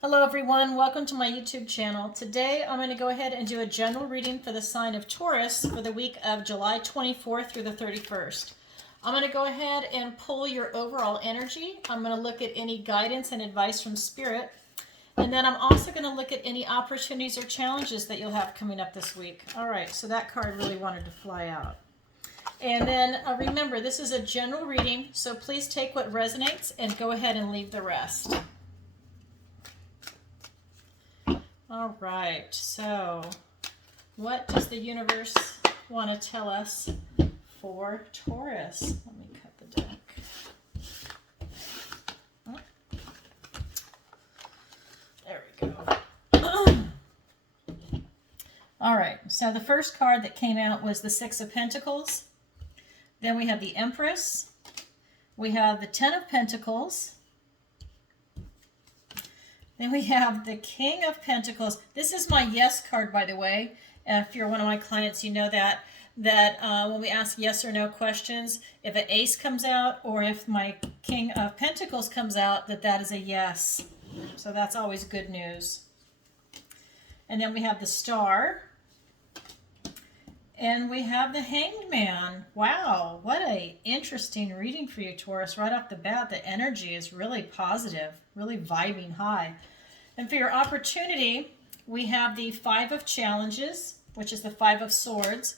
Hello everyone, welcome to my YouTube channel. Today I'm going to go ahead and do a general reading for the sign of Taurus for the week of July 24th through the 31st. I'm going to go ahead and pull your overall energy. I'm going to look at any guidance and advice from Spirit. And then I'm also going to look at any opportunities or challenges that you'll have coming up this week. All right, so that card really wanted to fly out. And then remember, this is a general reading, so please take what resonates and go ahead and leave the rest. All right, so what does the universe want to tell us for Taurus? Let me cut the deck. There we go. All right, so the first card that came out was the Six of Pentacles. Then we have the Empress. We have the Ten of Pentacles. Then we have the King of Pentacles. This is my yes card, by the way. If you're one of my clients, you know that when we ask yes or no questions, if an ace comes out or if my King of Pentacles comes out, that is a yes. So that's always good news. And then we have the Star. And we have the Hanged Man. Wow, what a interesting reading for you, Taurus. Right off the bat, the energy is really positive, really vibing high. And for your opportunity, we have the Five of Challenges, which is the Five of Swords.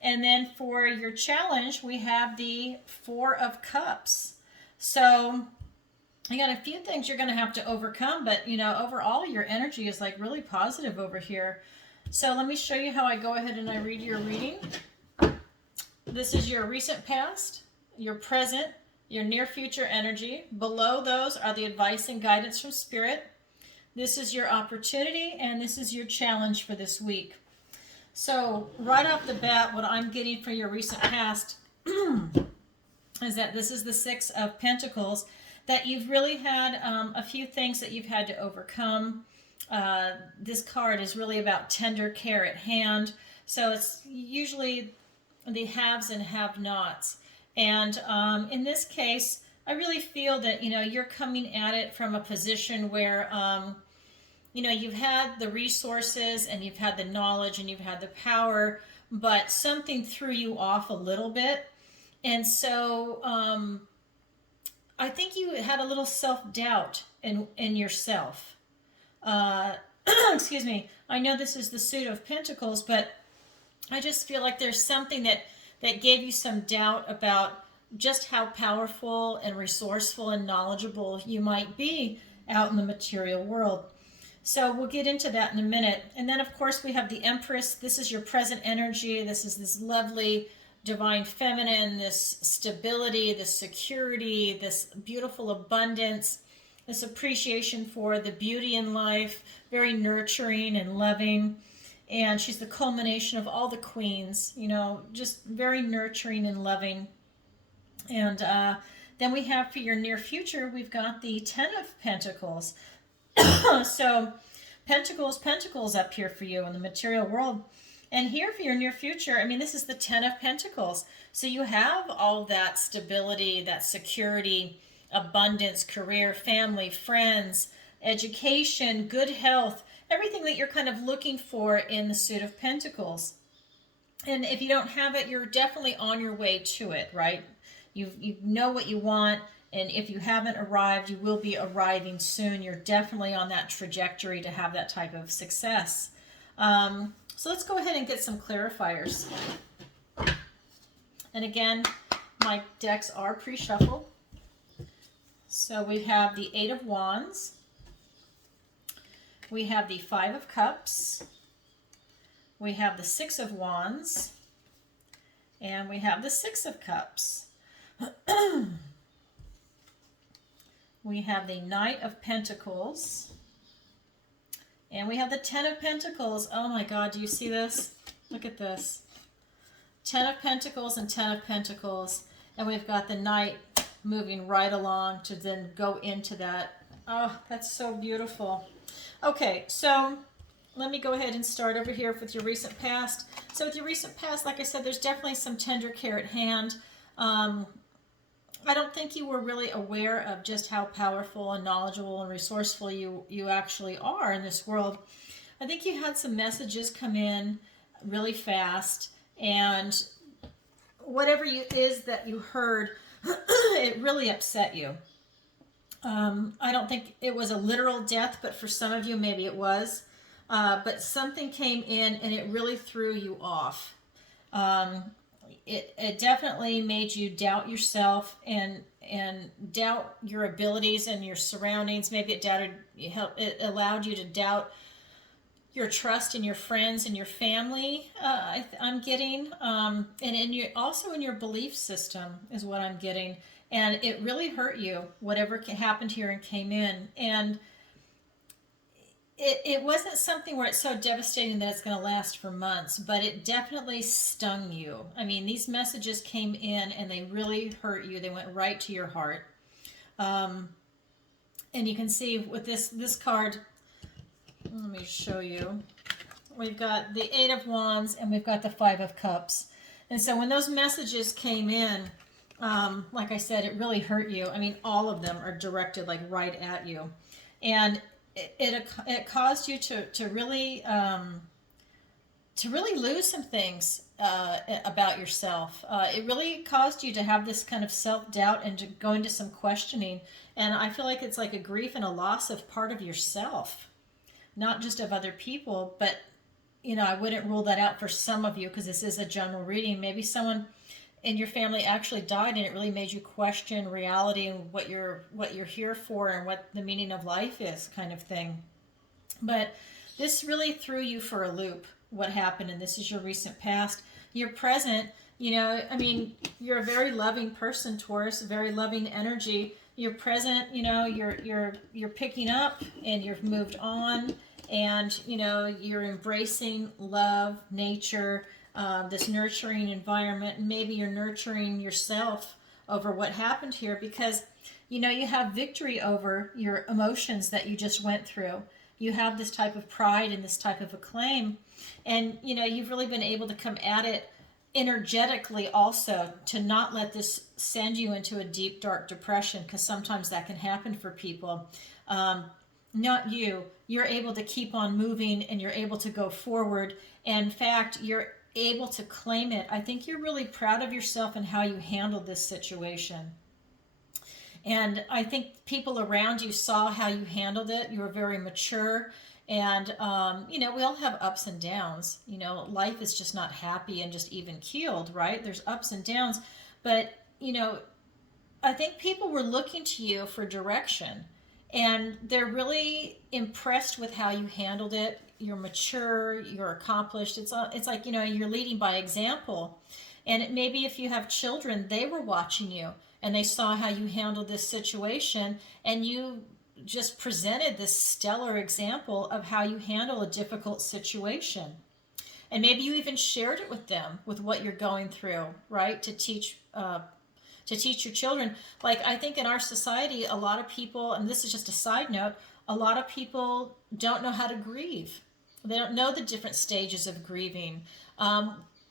And then for your challenge, we have the Four of Cups. So you got a few things you're going to have to overcome, but overall your energy is like really positive over here. So let me show you how I go ahead and I read your reading. This is your recent past, your present, your near future energy. Below those are the advice and guidance from Spirit. This is your opportunity, and this is your challenge for this week. So right off the bat, what I'm getting for your recent past is that this is the Six of Pentacles, that you've really had a few things that you've had to overcome. This card is really about tender care at hand. So it's usually the haves and have-nots. And in this case, I really feel that, you're coming at it from a position where, you've had the resources and you've had the knowledge and you've had the power, but something threw you off a little bit. And so I think you had a little self-doubt in yourself. Excuse me, I know this is the Suit of Pentacles, but I just feel like there's something that gave you some doubt about just how powerful and resourceful and knowledgeable you might be out in the material world. So we'll get into that in a minute. And then, of course, we have the Empress. This is your present energy. This is this lovely divine feminine, this stability, this security, this beautiful abundance, this appreciation for the beauty in life, very nurturing and loving. And she's the culmination of all the queens, just very nurturing and loving. And then we have for your near future, we've got the Ten of Pentacles. So Pentacles up here for you in the material world. And here for your near future, this is the Ten of Pentacles. So you have all that stability, that security, abundance, career, family, friends, education, good health, everything that you're kind of looking for in the Suit of Pentacles. And if you don't have it, you're definitely on your way to it, right? You know what you want, and if you haven't arrived, you will be arriving soon. You're definitely on that trajectory to have that type of success. So let's go ahead and get some clarifiers. And again, my decks are pre-shuffled. So we have the Eight of Wands. We have the Five of Cups. We have the Six of Wands. And we have the Six of Cups. We have the Knight of Pentacles. And we have the Ten of Pentacles. Oh my God, do you see this? Look at this. Ten of Pentacles and Ten of Pentacles. And we've got the Knight moving right along to then go into that. Oh, that's so beautiful. Okay, so let me go ahead and start over here with your recent past. So with your recent past, like I said, there's definitely some tender care at hand. I don't think you were really aware of just how powerful and knowledgeable and resourceful you actually are in this world. I think you had some messages come in really fast, and whatever you is that you heard, it really upset you. I don't think it was a literal death, but for some of you, maybe it was. But something came in and it really threw you off. Um, it definitely made you doubt yourself and doubt your abilities and your surroundings. Maybe it allowed you to doubt your trust in your friends and your family. I'm getting, and also in your belief system is what I'm getting, and it really hurt you. Whatever happened here and came in, and it wasn't something where it's so devastating that it's going to last for months, but it definitely stung you. I mean, these messages came in and they really hurt you. They went right to your heart. And you can see with this card, let me show you. We've got the Eight of Wands and we've got the Five of Cups. And so when those messages came in, like I said, it really hurt you. I mean, all of them are directed like right at you. And it caused you to really lose some things about yourself. It really caused you to have this kind of self-doubt and to go into some questioning. And I feel like it's like a grief and a loss of part of yourself, not just of other people. But I wouldn't rule that out for some of you because this is a general reading. Maybe someone in your family actually died and it really made you question reality and what you're here for and what the meaning of life is, kind of thing. But this really threw you for a loop, what happened, and this is your recent past. Your present, I mean, you're a very loving person, Taurus, very loving energy. Your present, you're picking up and you've moved on, and you're embracing love, nature, this nurturing environment, and maybe you're nurturing yourself over what happened here because you have victory over your emotions that you just went through. You have this type of pride and this type of acclaim, and you've really been able to come at it energetically also, to not let this send you into a deep dark depression, because sometimes that can happen for people. Not you're able to keep on moving and you're able to go forward. And in fact, you're able to claim it. I think you're really proud of yourself and how you handled this situation. And I think people around you saw how you handled it. You were very mature. And, we all have ups and downs. Life is just not happy and just even keeled, right? There's ups and downs. But, I think people were looking to you for direction. And they're really impressed with how you handled it. You're mature, you're accomplished. It's like, you're leading by example. And maybe if you have children, they were watching you and they saw how you handled this situation, and you just presented this stellar example of how you handle a difficult situation. And maybe you even shared it with them, with what you're going through, right? To teach your children. Like, I think in our society, a lot of people, and this is just a side note, a lot of people don't know how to grieve. They don't know the different stages of grieving.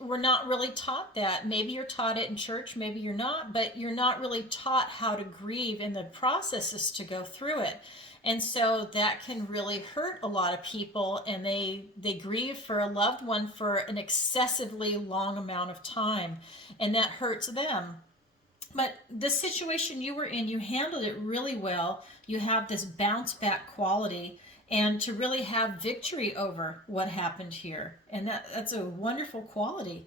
We're not really taught that. Maybe you're taught it in church, maybe you're not, but you're not really taught how to grieve and the processes to go through it. And so that can really hurt a lot of people, and they grieve for a loved one for an excessively long amount of time, and that hurts them. But the situation you were in, you handled it really well. You have this bounce back quality, and to really have victory over what happened here. And that's a wonderful quality.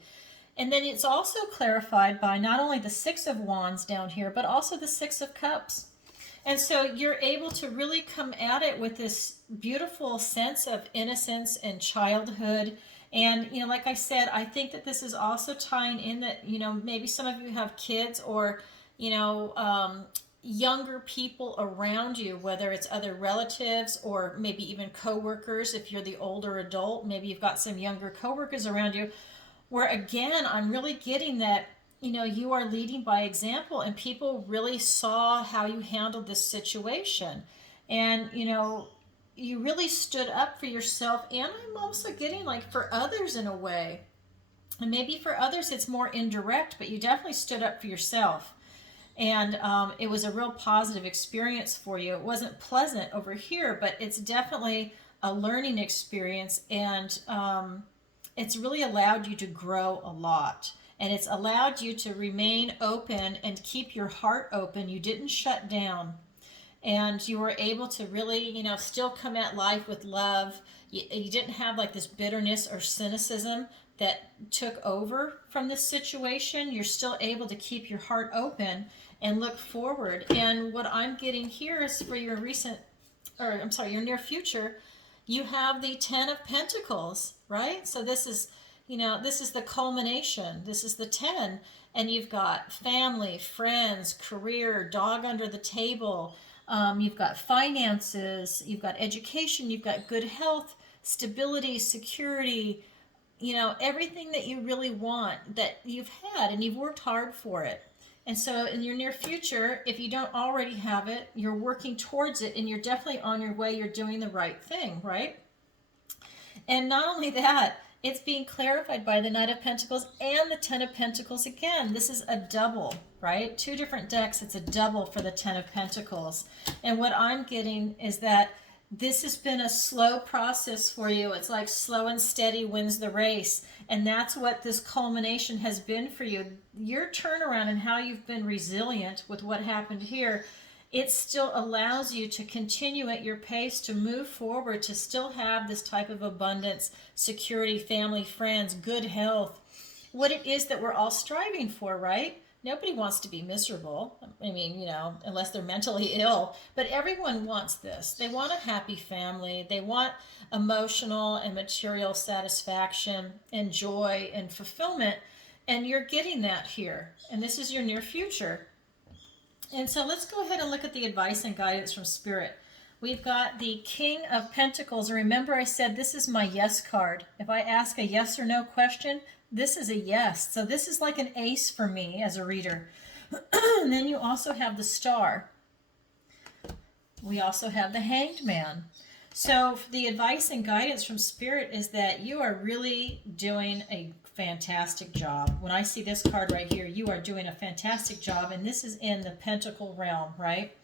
And then it's also clarified by not only the Six of Wands down here, but also the Six of Cups. And so you're able to really come at it with this beautiful sense of innocence and childhood. And, like I said, I think that this is also tying in that, maybe some of you have kids or, younger people around you, whether it's other relatives or maybe even coworkers. If you're the older adult, maybe you've got some younger coworkers around you, where again, I'm really getting that, you are leading by example, and people really saw how you handled this situation. And, you really stood up for yourself, and I'm also getting like for others in a way. And maybe for others it's more indirect, but you definitely stood up for yourself. And it was a real positive experience for you. It wasn't pleasant over here, but it's definitely a learning experience, and it's really allowed you to grow a lot. And it's allowed you to remain open and keep your heart open. You didn't shut down. And you were able to really, still come at life with love. You didn't have like this bitterness or cynicism that took over from this situation. You're still able to keep your heart open and look forward. And what I'm getting here is for your your near future, you have the Ten of Pentacles, right? So this is, this is the culmination. This is the 10. And you've got family, friends, career, dog under the table. You've got finances, you've got education, you've got good health, stability, security, everything that you really want that you've had, and you've worked hard for it. And so in your near future, if you don't already have it, you're working towards it, and you're definitely on your way. You're doing the right thing, right? And not only that, it's being clarified by the Knight of Pentacles and the Ten of Pentacles again. This is a double, right? Two different decks. It's a double for the Ten of Pentacles. And what I'm getting is that this has been a slow process for you. It's like slow and steady wins the race. And that's what this culmination has been for you. Your turnaround and how you've been resilient with what happened here, it still allows you to continue at your pace, to move forward, to still have this type of abundance, security, family, friends, good health, what it is that we're all striving for, right? Nobody wants to be miserable. I mean, unless they're mentally ill, but everyone wants this. They want a happy family. They want emotional and material satisfaction and joy and fulfillment. And you're getting that here. And this is your near future. And so let's go ahead and look at the advice and guidance from Spirit. We've got the King of Pentacles. And remember, I said this is my yes card. If I ask a yes or no question, this is a yes. So this is like an ace for me as a reader. And then you also have the Star. We also have the Hanged Man. So the advice and guidance from Spirit is that you are really doing a fantastic job. When I see this card right here, you are doing a fantastic job, and this is in the Pentacle realm, right?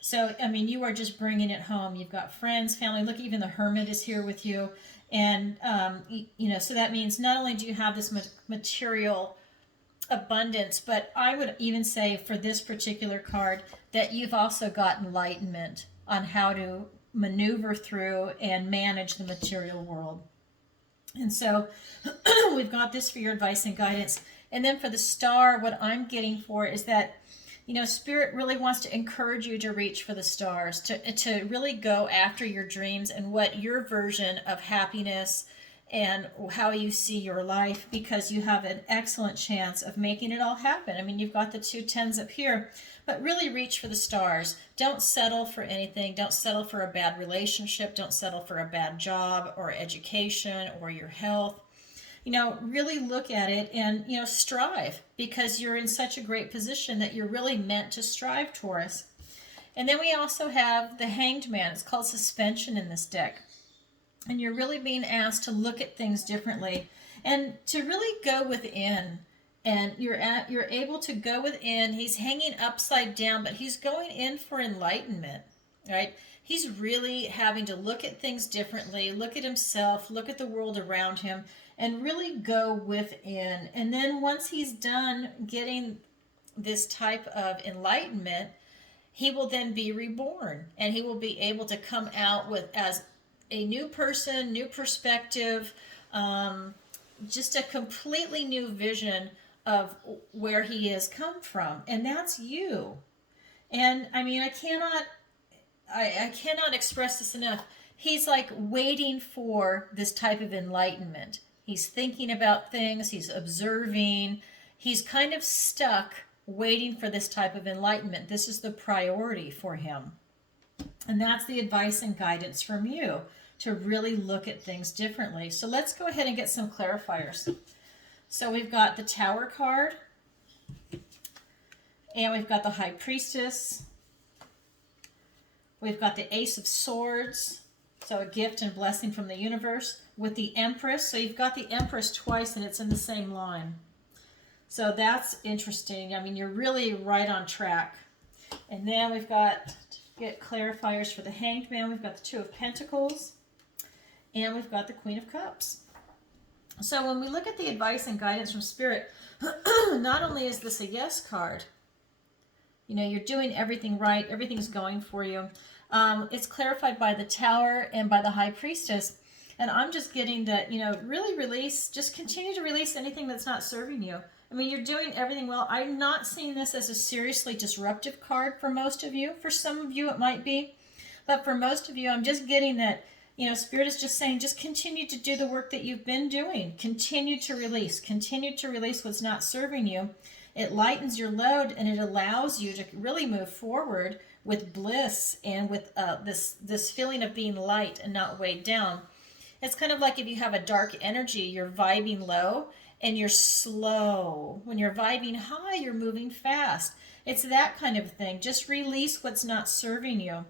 So, I mean, you are just bringing it home. You've got friends, family. Look, even the Hermit is here with you. And, so that means not only do you have this material abundance, but I would even say for this particular card that you've also got enlightenment on how to maneuver through and manage the material world. And so we've got this for your advice and guidance. And then for the Star, what I'm getting for is that, Spirit really wants to encourage you to reach for the stars, to really go after your dreams and what your version of happiness and how you see your life, because you have an excellent chance of making it all happen. I mean, you've got the 2 tens up here, but really reach for the stars. Don't settle for anything. Don't settle for a bad relationship. Don't settle for a bad job or education or your health. Really look at it and, strive, because you're in such a great position that you're really meant to strive, Taurus. And then we also have the Hanged Man. It's called suspension in this deck. And you're really being asked to look at things differently and to really go within. And you're able to go within. He's hanging upside down, but he's going in for enlightenment, right? He's really having to look at things differently, look at himself, look at the world around him, and really go within. And then once he's done getting this type of enlightenment, he will then be reborn, and he will be able to come out with as a new person, new perspective, just a completely new vision of where he has come from. And that's you. And I mean, I cannot express this enough. He's like waiting for this type of enlightenment. He's thinking about things, he's observing, he's kind of stuck waiting for this type of enlightenment. This is the priority for him. And that's the advice and guidance from you, to really look at things differently. So let's go ahead and get some clarifiers. So we've got the Tower card, and we've got the High Priestess. We've got the Ace of Swords, so a gift and blessing from the universe, with the Empress. So you've got the Empress twice, and it's in the same line. So that's interesting. I mean, you're really right on track. And then we've got, to get clarifiers for the Hanged Man, we've got the Two of Pentacles, and we've got the Queen of Cups. So when we look at the advice and guidance from Spirit, not only is this a yes card, you know, you're doing everything right, everything's going for you. It's clarified by the Tower and by the High Priestess. And I'm just getting that, you know, really release, just continue to release anything that's not serving you. I mean, you're doing everything well. I'm not seeing this as a seriously disruptive card for most of you. For some of you, it might be. But for most of you, I'm just getting that, you know, Spirit is just saying, just continue to do the work that you've been doing. Continue to release. Continue to release what's not serving you. It lightens your load and it allows you to really move forward with bliss and with this feeling of being light and not weighed down. It's kind of like if you have a dark energy, you're vibing low and you're slow. When you're vibing high, you're moving fast. It's that kind of thing. Just release what's not serving you.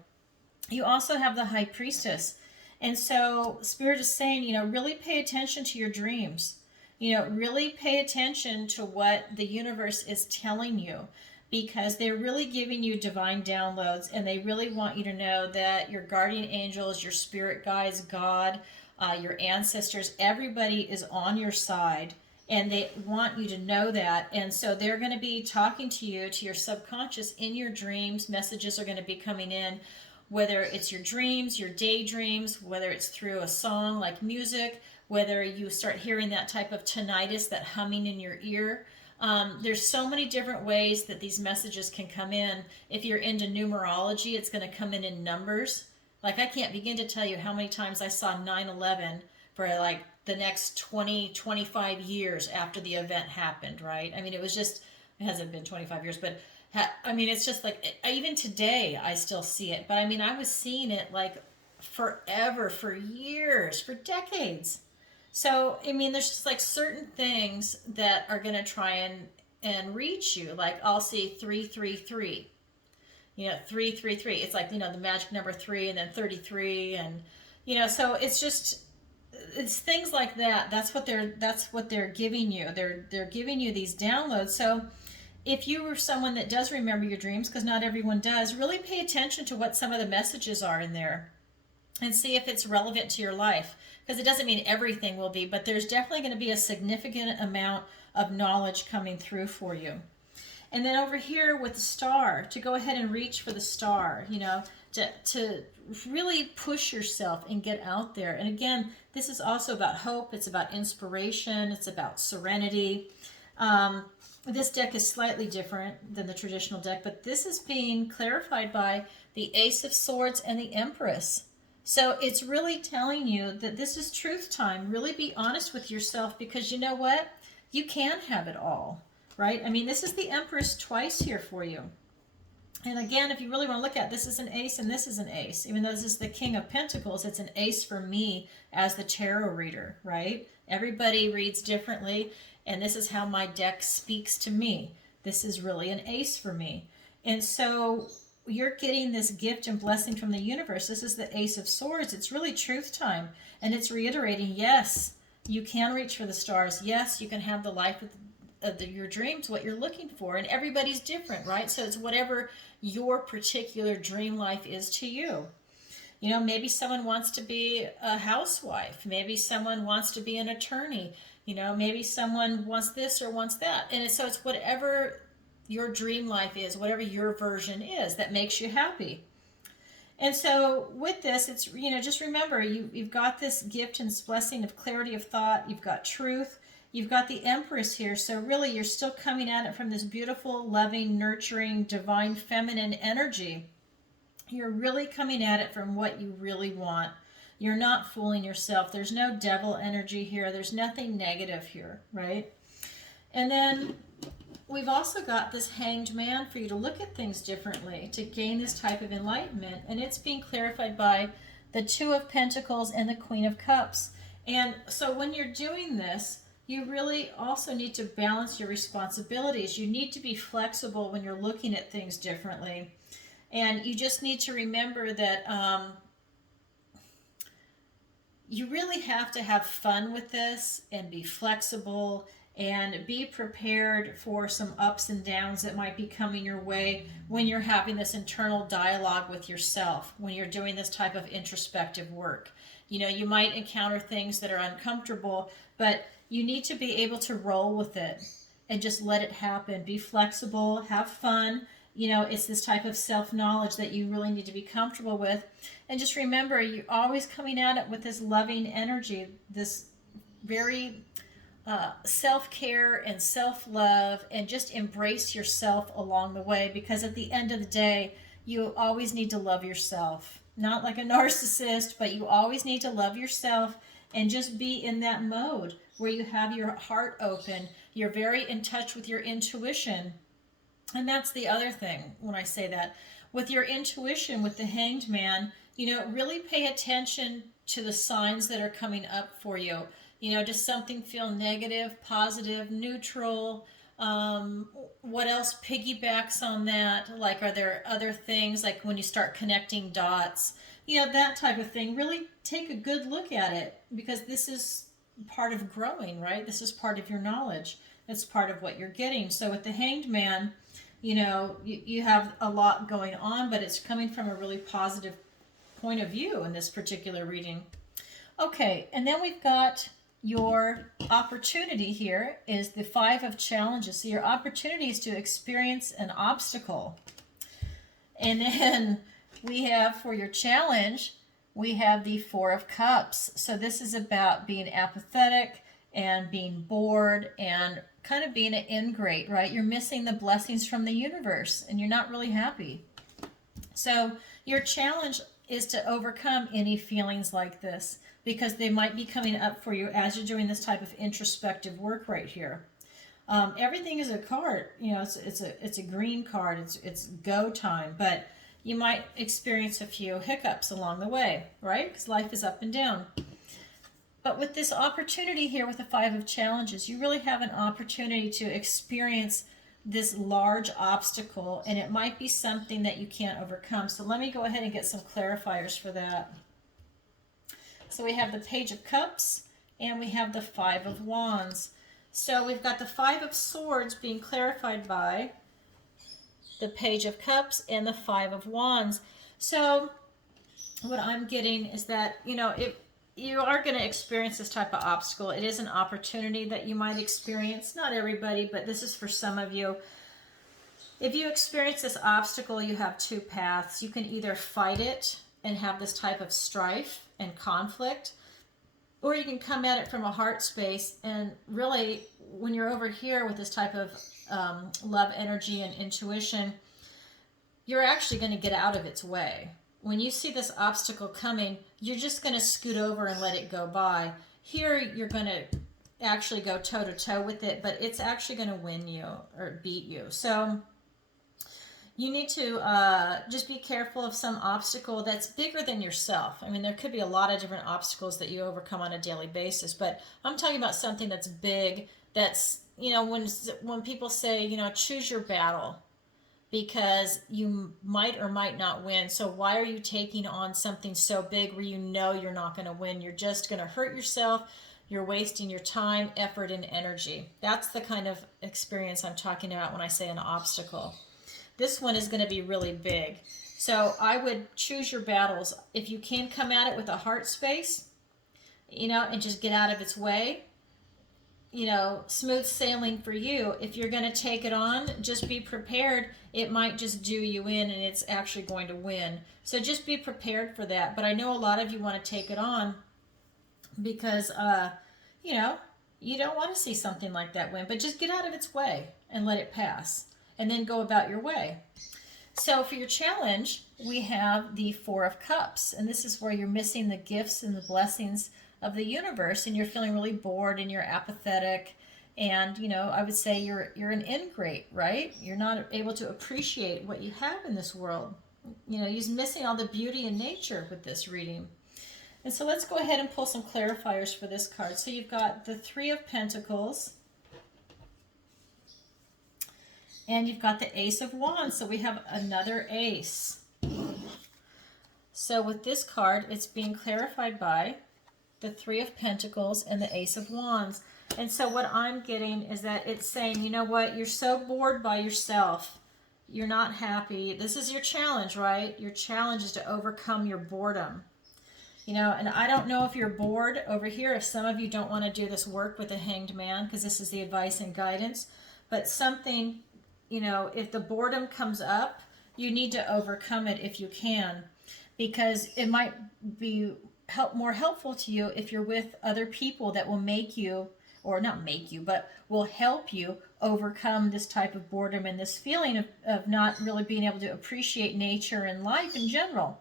You also have the High Priestess. And so Spirit is saying, you know, really pay attention to your dreams. You know, really pay attention to what the universe is telling you, because they're really giving you divine downloads, and they really want you to know that your guardian angels, your spirit guides, God, your ancestors, everybody is on your side, and they want you to know that. And so they're going to be talking to you, to your subconscious in your dreams. Messages are going to be coming in, whether it's your dreams, your daydreams, whether it's through a song like music, whether you start hearing that type of tinnitus, that humming in your ear. There's so many different ways that these messages can come in. If you're into numerology, it's going to come in numbers. Like, I can't begin to tell you how many times I saw 9/11 for like the next 20, 25 years after the event happened, right? I mean, it was just, it hasn't been 25 years, but I mean, it's just like, even today, I still see it. But I mean, I was seeing it like forever, for years, for decades. So, I mean, there's just like certain things that are going to try and reach you. Like, I'll see 333. You know, 333. It's like, you know, the magic number 3 and then 33, and you know, so it's just, it's things like that. That's what they're giving you. They're giving you these downloads. So if you were someone that does remember your dreams, because not everyone does, really pay attention to what some of the messages are in there and see if it's relevant to your life. Because it doesn't mean everything will be, but there's definitely going to be a significant amount of knowledge coming through for you. And then over here with the star, to go ahead and reach for the star, you know, to really push yourself and get out there. And again, this is also about hope. It's about inspiration. It's about serenity. This deck is slightly different than the traditional deck, but this is being clarified by the Ace of Swords and the Empress. So it's really telling you that this is truth time. Really be honest with yourself, because you know what? You can have it all, right? I mean, this is the Empress twice here for you. And again, if you really want to look at it, this is an ace and this is an ace. Even though this is the King of Pentacles, it's an ace for me as the tarot reader, right? Everybody reads differently, and this is how my deck speaks to me. This is really an ace for me. And so you're getting this gift and blessing from the universe. This is the Ace of Swords. It's really truth time. And it's reiterating, yes, you can reach for the stars. Yes, you can have the life of your dreams, what you're looking for. And everybody's different, right? So it's whatever your particular dream life is to you. You know, maybe someone wants to be a housewife. Maybe someone wants to be an attorney. You know, maybe someone wants this or wants that. And so it's whatever your dream life is, whatever your version is that makes you happy. And so with this, it's, you know, just remember, you've got this gift and blessing of clarity of thought. You've got truth. You've got the Empress here. So really, you're still coming at it from this beautiful, loving, nurturing, divine, feminine energy. You're really coming at it from what you really want. You're not fooling yourself. There's no devil energy here. There's nothing negative here, right? And then we've also got this Hanged Man for you to look at things differently, to gain this type of enlightenment. And it's being clarified by the Two of Pentacles and the Queen of Cups. And so when you're doing this, you really also need to balance your responsibilities. You need to be flexible when you're looking at things differently. And you just need to remember that you really have to have fun with this and be flexible and be prepared for some ups and downs that might be coming your way when you're having this internal dialogue with yourself, when you're doing this type of introspective work. You know, you might encounter things that are uncomfortable, but you need to be able to roll with it and just let it happen. Be flexible, have fun. You know, it's this type of self-knowledge that you really need to be comfortable with. And just remember, you're always coming at it with this loving energy, this very self-care and self-love, and just embrace yourself along the way, because at the end of the day, you always need to love yourself. Not like a narcissist, but you always need to love yourself and just be in that mode where you have your heart open. You're very in touch with your intuition. And that's the other thing when I say that. With your intuition, with the Hanged Man, you know, really pay attention to the signs that are coming up for you. You know, does something feel negative, positive, neutral? What else piggybacks on that? Like, are there other things, like when you start connecting dots? You know, that type of thing. Really take a good look at it, because this is part of growing, right? This is part of your knowledge. It's part of what you're getting. So with the Hanged Man, you know, you have a lot going on, but it's coming from a really positive point of view in this particular reading. Okay, and then we've got your opportunity here is the 5 of challenges. So your opportunity is to experience an obstacle. And then we have, for your challenge, we have the 4 of Cups. So this is about being apathetic and being bored and kind of being an ingrate, right? You're missing the blessings from the universe and you're not really happy. So your challenge is to overcome any feelings like this, because they might be coming up for you as you're doing this type of introspective work right here. Everything is a card, you know, it's a green card, it's go time, but you might experience a few hiccups along the way, right? Because life is up and down. But with this opportunity here with the 5 of challenges, you really have an opportunity to experience this large obstacle, and it might be something that you can't overcome. So let me go ahead and get some clarifiers for that. So we have the Page of Cups and we have the 5 of Wands. So we've got the 5 of Swords being clarified by the Page of Cups and the 5 of Wands. So what I'm getting is that, you know, if you are going to experience this type of obstacle, it is an opportunity that you might experience. Not everybody, but this is for some of you. If you experience this obstacle, you have 2 paths. You can either fight it and have this type of strife and conflict, or you can come at it from a heart space, and really, when you're over here with this type of love energy and intuition, you're actually going to get out of its way. When you see this obstacle coming, you're just going to scoot over and let it go by. Here, you're going to actually go toe-to-toe with it, but it's actually going to win you or beat you. So you need to just be careful of some obstacle that's bigger than yourself. I mean, there could be a lot of different obstacles that you overcome on a daily basis, but I'm talking about something that's big, that's, you know, when people say, you know, choose your battle, because you might or might not win. So why are you taking on something so big where you know you're not going to win? You're just going to hurt yourself. You're wasting your time, effort, and energy. That's the kind of experience I'm talking about when I say an obstacle. This one is going to be really big. So I would choose your battles. If you can come at it with a heart space, you know, and just get out of its way, you know, smooth sailing for you. If you're going to take it on, just be prepared. It might just do you in, and it's actually going to win. So just be prepared for that. But I know a lot of you want to take it on because, you know, you don't want to see something like that win. But just get out of its way and let it pass, and then go about your way. So for your challenge, we have the 4 of Cups, and this is where you're missing the gifts and the blessings of the universe, and you're feeling really bored and you're apathetic, and, you know, I would say you're an ingrate, right? You're not able to appreciate what you have in this world. You know, you're missing all the beauty in nature with this reading. And so let's go ahead and pull some clarifiers for this card. So you've got the 3 of Pentacles, and you've got the Ace of Wands. So we have another ace. So with this card, it's being clarified by the 3 of Pentacles and the Ace of Wands. And so what I'm getting is that it's saying, you know what, you're so bored by yourself. You're not happy. This is your challenge, right? Your challenge is to overcome your boredom. You know, and I don't know if you're bored over here, if some of you don't want to do this work with the Hanged Man, because this is the advice and guidance, but something, you know, if the boredom comes up, you need to overcome it if you can, because it might be more helpful to you if you're with other people that will make you, or not make you, but will help you overcome this type of boredom and this feeling of not really being able to appreciate nature and life in general.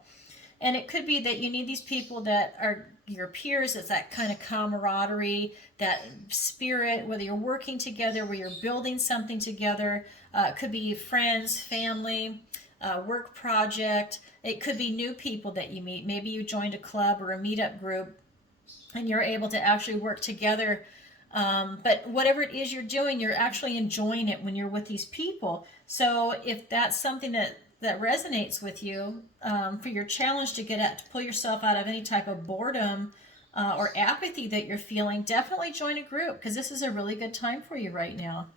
And it could be that you need these people that are your peers. It's that kind of camaraderie, that spirit, whether you're working together, where you're building something together. It could be friends, family, work project. It could be new people that you meet. Maybe you joined a club or a meetup group and you're able to actually work together. But whatever it is you're doing, you're actually enjoying it when you're with these people. So if that's something that resonates with you, for your challenge to to pull yourself out of any type of boredom or apathy that you're feeling, definitely join a group, because this is a really good time for you right now.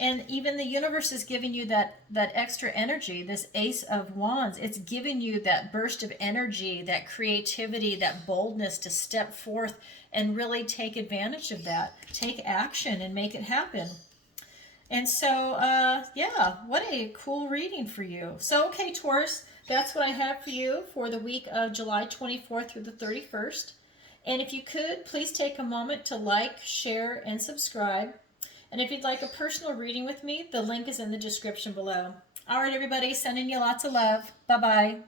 And even the universe is giving you that extra energy, this Ace of Wands. It's giving you that burst of energy, that creativity, that boldness to step forth and really take advantage of that. Take action and make it happen. And so, yeah, what a cool reading for you. So, okay, Taurus, that's what I have for you for the week of July 24th through the 31st. And if you could, please take a moment to like, share, and subscribe. And if you'd like a personal reading with me, the link is in the description below. All right, everybody, sending you lots of love. Bye-bye.